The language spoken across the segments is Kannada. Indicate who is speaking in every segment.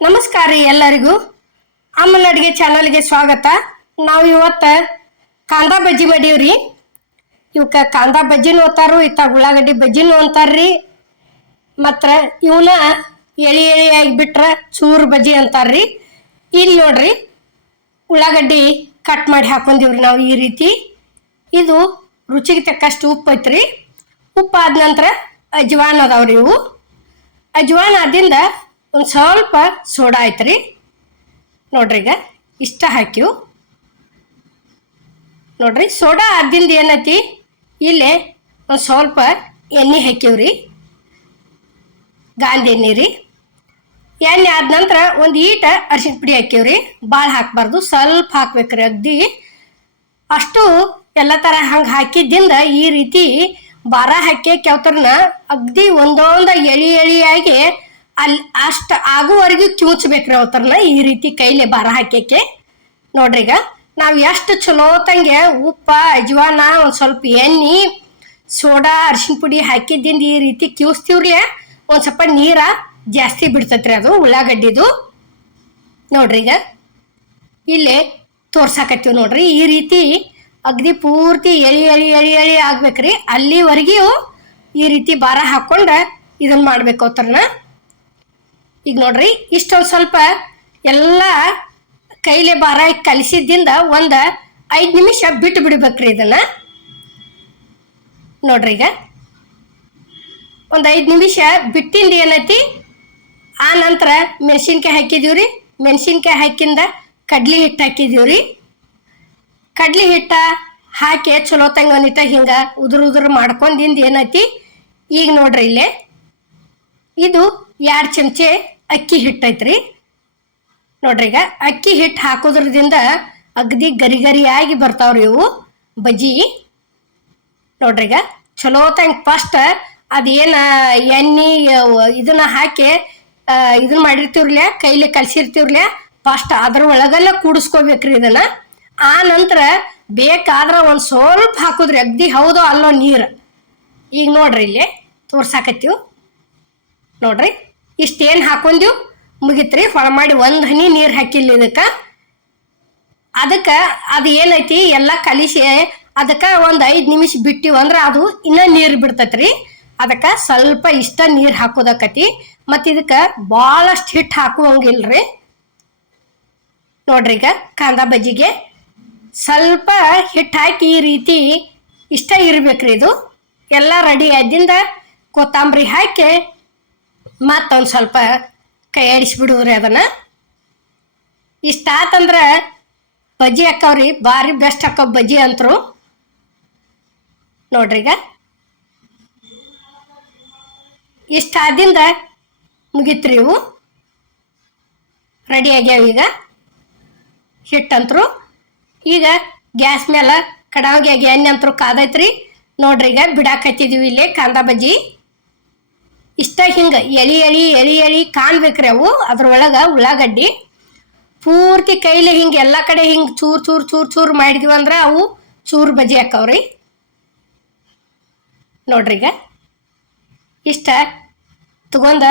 Speaker 1: ನಮಸ್ಕಾರ ರೀ ಎಲ್ಲರಿಗೂ. ಅಮ್ಮನ ಅಡುಗೆ ಚಾನಲ್ಗೆ ಸ್ವಾಗತ. ನಾವು ಇವತ್ತು ಕಾಂದ ಬಜ್ಜಿ ಮಾಡೀವ್ರಿ ಇವಕ್ಕೆ ಕಾಂದ ಬಜ್ಜಿನೂ ಅಂತಾರು ಇತ್ತ ಉಳ್ಳಾಗಡ್ಡಿ ಬಜ್ಜಿನೂ ಅಂತಾರ್ರಿ ಮತ್ತು ಇವನ್ನ ಎಳಿ ಎಳಿಯಾಗಿ ಬಿಟ್ರೆ ಚೂರು ಬಜ್ಜಿ ಅಂತಾರ್ರಿ ಇಲ್ಲಿ ನೋಡ್ರಿ, ಉಳ್ಳಾಗಡ್ಡಿ ಕಟ್ ಮಾಡಿ ಹಾಕೊಂಡಿವ್ರಿ ನಾವು ಈ ರೀತಿ. ಇದು ರುಚಿಗೆ ತಕ್ಕಷ್ಟು ಉಪ್ಪು ಐತ್ರಿ ಉಪ್ಪು ಆದ ನಂತರ ಅಜ್ವಾನ್ ಅದಾವ್ರಿ ಇವು. ಅಜ್ವಾನ್ ಆದಿಂದ ಒಂದು ಸ್ವಲ್ಪ ಸೋಡಾ ಐತ್ರಿ. ನೋಡ್ರಿ ಈಗ ಇಷ್ಟ ಹಾಕಿವು ನೋಡ್ರಿ ಸೋಡಾ ಆದಿಂದ ಏನೈತಿ? ಇಲ್ಲೇ ಒಂದು ಸ್ವಲ್ಪ ಎಣ್ಣೆ ಹಾಕಿವ್ರಿ ಗಾಂಧಿ ಎಣ್ಣೆ ರೀ. ಎಣ್ಣೆ ಆದ ನಂತರ ಒಂದು ಈಟ ಅರಿಶಿನ ಪುಡಿ ಹಾಕಿವ್ರಿ ಭಾಳ ಹಾಕಬಾರ್ದು, ಸ್ವಲ್ಪ ಹಾಕ್ಬೇಕ್ರಿ ಅಗ್ದಿ. ಅಷ್ಟು ಎಲ್ಲ ಥರ ಹಂಗೆ ಹಾಕಿದ್ದಿಂದ ಈ ರೀತಿ ಬಾರ ಹಾಕಿ ಕೆವ್ತರನ್ನ ಅಗ್ದಿ ಒಂದೊಂದು ಎಳಿ ಎಳಿಯಾಗಿ ಅಲ್ಲಿ ಅಷ್ಟು ಆಗುವವರೆಗೂ ಕಿವುಚ್ಬೇಕ್ರಿ ಅವತರನ್ನ ಈ ರೀತಿ ಕೈಲಿ ಬಾರ ಹಾಕ್ಯಕ್ಕೆ. ನೋಡ್ರಿ ಈಗ, ನಾವು ಎಷ್ಟು ಚಲೋ ತಂಗೆ, ಉಪ್ಪ, ಅಜ್ವಾನ, ಒಂದು ಸ್ವಲ್ಪ ಎಣ್ಣೆ, ಸೋಡಾ ಅರಿಶಿನ ಪುಡಿ ಹಾಕಿದ್ದಿಂದ ಈ ರೀತಿ ಕಿವುಸ್ತೀವ್ರಿ ಒಂದು ಸ್ವಲ್ಪ ನೀರ ಜಾಸ್ತಿ ಬಿಡ್ತತ್ರಿ ಅದು ಉಳ್ಳಾಗಡ್ಡಿದು. ನೋಡ್ರಿ ಈಗ, ಇಲ್ಲಿ ತೋರ್ಸಾಕತ್ತೀವಿ ನೋಡ್ರಿ. ಈ ರೀತಿ ಅಗ್ದಿ ಪೂರ್ತಿ ಎಳಿ ಎಳಿ ಎಳಿ ಎಳಿ ಆಗ್ಬೇಕ್ರಿ. ಅಲ್ಲಿವರೆಗೂ ಈ ರೀತಿ ಬಾರ ಹಾಕೊಂಡ ಇದನ್ನ ಮಾಡ್ಬೇಕು ಅವತರನ. ಈಗ ನೋಡ್ರಿ, ಇಷ್ಟೊಂದು ಸ್ವಲ್ಪ ಎಲ್ಲ ಕೈಲೆ ಭಾರ ಕಲಿಸಿದ್ದಿಂದ ಒಂದು ಐದು ನಿಮಿಷ ಬಿಟ್ಟು ಬಿಡ್ಬೇಕ್ರಿ ಇದನ್ನ. ನೋಡ್ರಿ ಈಗ. ಒಂದು ಐದು ನಿಮಿಷ ಬಿಟ್ಟಿಂದ ಏನೈತಿ? ಆ ನಂತರ ಮೆಣಸಿನ್ಕಾಯಿ ಹಾಕಿದೀವ್ರಿ. ಮೆಣಸಿನ್ಕಾಯಿ ಹಾಕಿಂದ ಕಡ್ಲಿ ಹಿಟ್ಟು ಹಾಕಿದೀವ್ರಿ. ಕಡ್ಲಿ ಹಿಟ್ಟ ಹಾಕಿ ಚಲೋ ತಂಗ ಒಂದಿಟ್ಟ ಹಿಂಗ ಉದುರು ಉದುರು ಮಾಡ್ಕೊಂಡಿಂದ ಏನೈತಿ? ಈಗ ನೋಡ್ರಿ ಇಲ್ಲೇ. ಇದು ಎರಡು ಚಮಚೆ ಅಕ್ಕಿ ಹಿಟ್ಟು ಐತ್ರಿ. ನೋಡ್ರಿ ಈಗ ಅಕ್ಕಿ ಹಿಟ್ಟು ಹಾಕೋದ್ರದಿಂದ ಅಗದಿ ಗರಿ ಗರಿಯಾಗಿ ಬರ್ತಾವ್ರಿ ಇವು ಬಜ್ಜಿ. ನೋಡ್ರಿ ಈಗ ಚಲೋ ತಂಗ ಫಸ್ಟ್ ಅದೇನ ಎಣ್ಣೆ, ಇದನ್ನ ಹಾಕಿ ಇದನ್ನ ಮಾಡಿರ್ತೀವ್ರಲ್ಲ ಕೈಲಿ ಕಲ್ಸಿರ್ತೀವ್ರಲ್ಲ ಫಸ್ಟ್ ಅದ್ರ ಒಳಗೆಲ್ಲ ಕೂಡಿಸ್ಕೋಬೇಕ್ರಿ ಇದನ್ನ. ಆ ನಂತರ ಬೇಕಾದ್ರೆ ಒಂದು ಸ್ವಲ್ಪ ಹಾಕುದ್ರಿ, ಅಗ್ದಿ ಹೌದೋ ಅಲ್ಲೋ ನೀರು. ಈಗ ನೋಡ್ರಿ ಇಲ್ಲಿ ತೋರ್ಸಾಕತ್ತೀವಿ. ನೋಡ್ರಿ. ಇಷ್ಟೇನು ಹಾಕೊಂಡಿವ್ ಮುಗಿತ್ರಿ. ಹೊಳ ಮಾಡಿ ಒಂದು ಹನಿ ನೀರು ಹಾಕಿಲ್ಲ ಇದಕ್ಕೆ ಅದಕ್ಕೆ ಅದು ಏನೈತಿ? ಎಲ್ಲ ಕಲಿಸಿ, ಅದಕ್ಕೆ ಒಂದು ಐದು ನಿಮಿಷ ಬಿಟ್ಟಿವಿ ಅಂದ್ರೆ ಅದು ಇನ್ನೂ ನೀರು ಬಿಡ್ತೈತ್ರಿ. ಅದಕ್ಕೆ ಸ್ವಲ್ಪ ಇಷ್ಟ ನೀರು ಹಾಕೋದಕ್ಕತಿ ಮತ್ತು ಇದಕ್ಕೆ ಭಾಳಷ್ಟು ಹಿಟ್ಟು ಹಾಕುವಂಗಿಲ್ರಿ. ನೋಡ್ರಿ ಈಗ ಕಾಂದ ಬಜ್ಜಿಗೆ ಸ್ವಲ್ಪ ಹಿಟ್ಟು ಹಾಕಿ ಈ ರೀತಿ ಇಷ್ಟ ಇರ್ಬೇಕ್ರಿ ಇದು. ಎಲ್ಲ ರೆಡಿ ಆದಿಂದ ಕೊತ್ತಂಬರಿ ಹಾಕಿ ಮತ್ತೊಂದು ಸ್ವಲ್ಪ ಕೈ ಆಡಿಸ್ಬಿಡುವ್ರಿ ಅದನ್ನು. ಇಷ್ಟ ಆತಂದ್ರೆ ಬಜ್ಜಿ ಹಾಕವ್ರಿ, ಭಾರಿ ಬೆಸ್ಟ್ ಹಾಕವ್ ಬಜ್ಜಿ ಅಂತರು. ನೋಡ್ರಿ ಈಗ. ಇಷ್ಟ ಆದಿಂದ ಮುಗಿತ್ರಿ ಇವು. ರೆಡಿ ಆಗ್ಯಾವ ಈಗ. ಹಿಟ್ಟಂತರು ಈಗ ಗ್ಯಾಸ್ ಮೇಲೆ ಕಡಾವಿಗೆ ಎಣ್ಣೆ ಅಂತರು ಕಾದೈತ್ರಿ. ನೋಡ್ರಿ ಈಗ ಬಿಡಾಕತ್ತಿದೀವಿ ಇಲ್ಲಿ ಕಾಂದ ಬಜ್ಜಿ. ಇಷ್ಟ ಹಿಂಗೆ ಎಳಿ ಎಳಿ ಎಳಿ ಎಳಿ ಕಾಣ್ಬೇಕ್ರಿ ಅವು. ಅದ್ರೊಳಗೆ ಉಳ್ಳಾಗಡ್ಡಿ ಪೂರ್ತಿ ಕೈಲಿ ಹಿಂಗೆ ಎಲ್ಲ ಕಡೆ ಹಿಂಗೆ ಚೂರು ಚೂರು ಚೂರು ಚೂರು ಮಾಡಿದ್ವಿ ಅಂದ್ರೆ ಅವು ಚೂರು ಬಜ್ಜಿ ಹಾಕವ್ರಿ. ನೋಡ್ರಿ ಈಗ. ಇಷ್ಟ. ತಗೊಂಡ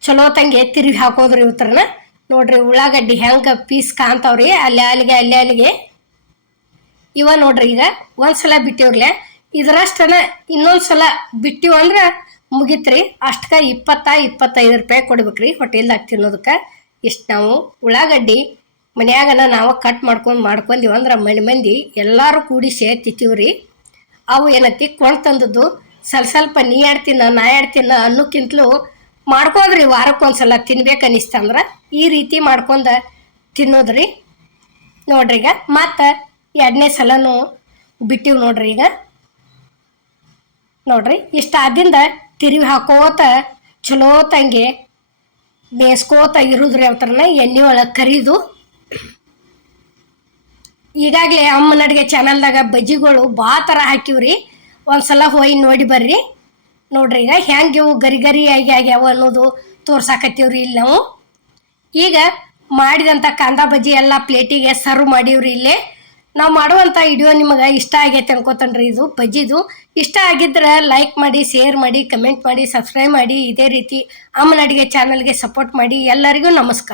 Speaker 1: ಚಲೋ ತಂಗೆ ತಿರುಗಿ ಹಾಕೋದ್ರಿ ಇವತ್ರನ. ನೋಡ್ರಿ ಉಳ್ಳಾಗಡ್ಡಿ ಹೆಂಗೆ ಪೀಸ್ ಕಾಣ್ತಾವ್ರಿ. ಅಲ್ಲಿ, ಅಲ್ಲಿಗೆ ಅಲ್ಲಿ, ಅಲ್ಲಿಗೆ. ಇವ ನೋಡ್ರಿ ಈಗ ಒಂದ್ಸಲ ಬಿಟ್ಟಿವ್ರಲೆ. ಇದರಷ್ಟನ ಇನ್ನೊಂದು ಸಲ ಬಿಟ್ಟಿವ್ ಅಂದ್ರೆ ಮುಗಿತ್ರಿ. ಅಷ್ಟಕ್ಕೆ ಇಪ್ಪತ್ತ ಇಪ್ಪತ್ತೈದು ರೂಪಾಯಿ ಕೊಡ್ಬೇಕ್ರಿ ಹೋಟೆಲ್ದಾಗ ತಿನ್ನೋದಕ್ಕೆ. ಇಷ್ಟು ನಾವು ಉಳ್ಳಾಗಡ್ಡಿ ಮನ್ಯಾಗನ ನಾವು ಕಟ್ ಮಾಡ್ಕೊಂಡು ಮಾಡ್ಕೊಂಡಿವಿ ಅಂದ್ರೆ ಮನೆ ಮಂದಿ ಎಲ್ಲರೂ ಕೂಡಿ ತಿಂತೀವ್ರಿ ಅವು ಏನತ್ತಿ ಕೊಂಡು ತಂದದ್ದು ಸ್ವಲ್ಪ ಸ್ವಲ್ಪ ನೀ ಆಡ್ತಿನ್ನ ನಾ ಆಡ್ತಿನ್ನ ಅನ್ನೋಕ್ಕಿಂತಲೂ ಮಾಡ್ಕೋದ್ರಿ ವಾರಕ್ಕೊಂದ್ಸಲ ತಿನ್ಬೇಕು ಅನಿಸ್ತಂದ್ರೆ ಈ ರೀತಿ ಮಾಡ್ಕೊಂಡ ತಿನ್ನೋದ್ರಿ. ನೋಡ್ರಿ ಈಗ ಮತ್ತು ಎರಡನೇ ಸಲನೂ ಬಿಟ್ಟಿವಿ ನೋಡ್ರಿ ಈಗ. ನೋಡ್ರಿ, ಇಷ್ಟ ಆದಿಂದ ತಿರುವಿ ಹಾಕೋತ ಚಲೋ ತಂಗೆ ಬೇಯಿಸ್ಕೋತ ಇರುದ್ರಿ ಅವತರನ ಎಣ್ಣೆ ಒಳಗೆ ಕರಿದು. ಈಗಾಗಲೇ ಅಮ್ಮನ ಅಡುಗೆ ಚಾನಲ್ದಾಗ ಬಜ್ಜಿಗಳು ಭಾಳ ಥರ ಹಾಕಿವ್ರಿ ಒಂದ್ಸಲ ಹೋಗಿ ನೋಡಿ ಬರ್ರಿ. ನೋಡ್ರಿ ಈಗ ಹೆಂಗೆ ಇವು ಗರಿ ಗರಿಯಾಗಿ ಆಗ್ಯಾವ ಅನ್ನೋದು ತೋರ್ಸಾಕತ್ತೀವ್ರಿ ಇಲ್ಲಿ ನಾವು. ಈಗ ಮಾಡಿದಂಥ ಕಾಂದಾ ಬಜ್ಜಿ ಎಲ್ಲ ಪ್ಲೇಟಿಗೆ ಸರ್ವ್ ಮಾಡೀವ್ರಿ ಇಲ್ಲೇ. ನಾವು ಮಾಡುವಂಥ ವಿಡಿಯೋ ನಿಮಗೆ ಇಷ್ಟ ಆಗೈತೆ ಅನ್ಕೋತನ್ರಿ ಇದು, ಬಜ್ಜಿದು. ಇಷ್ಟ ಆಗಿದ್ರೆ ಲೈಕ್ ಮಾಡಿ ಶೇರ್ ಮಾಡಿ ಕಮೆಂಟ್ ಮಾಡಿ ಸಬ್ಸ್ಕ್ರೈಬ್ ಮಾಡಿ. ಇದೇ ರೀತಿ ಅಮ್ಮನ ಅಡಿಗೆ ಚಾನಲ್ಗೆ ಸಪೋರ್ಟ್ ಮಾಡಿ. ಎಲ್ಲರಿಗೂ ನಮಸ್ಕಾರ.